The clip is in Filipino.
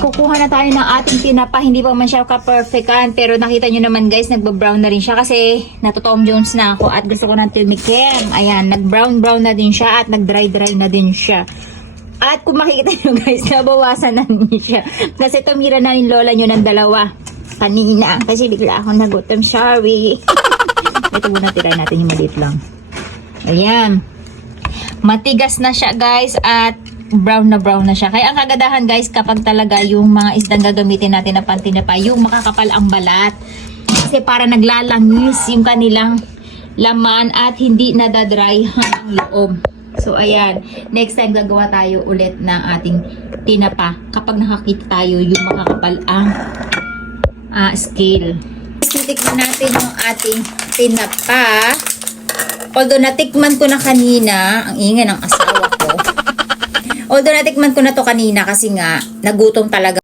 Kukuha na tayo ng ating tinapa. Hindi pa man siya ka-perfectan. Pero nakita nyo naman guys, nagba-brown na rin siya. Kasi natotom Jones na ako at gusto ko ng tumikim. Ayan, nag-brown-brown na din siya at nag-dry-dry na din siya. At kung makikita nyo guys, nabawasan na din siya. Kasi tumira na rin lola nyo ng dalawa kanina. Kasi bigla ako nagutom. Sorry. Ito muna, tirahin natin yung maliit lang. Ayan. Matigas na siya guys at brown na siya. Kaya ang kagadahan guys, kapag talaga yung mga isdang gagamitin natin na pantinapa, yung makakapal ang balat. Kasi para naglalangis yung kanilang laman at hindi nadadry ang loob. So ayan, next time gagawa tayo ulit ng ating tinapa kapag nakakita tayo yung makakapal ang scale. Titikman natin yung ating tinapa. Although natikman ko na kanina, ang ingay ng asawa ko. Although natikman ko na to kanina kasi nga nagutom talaga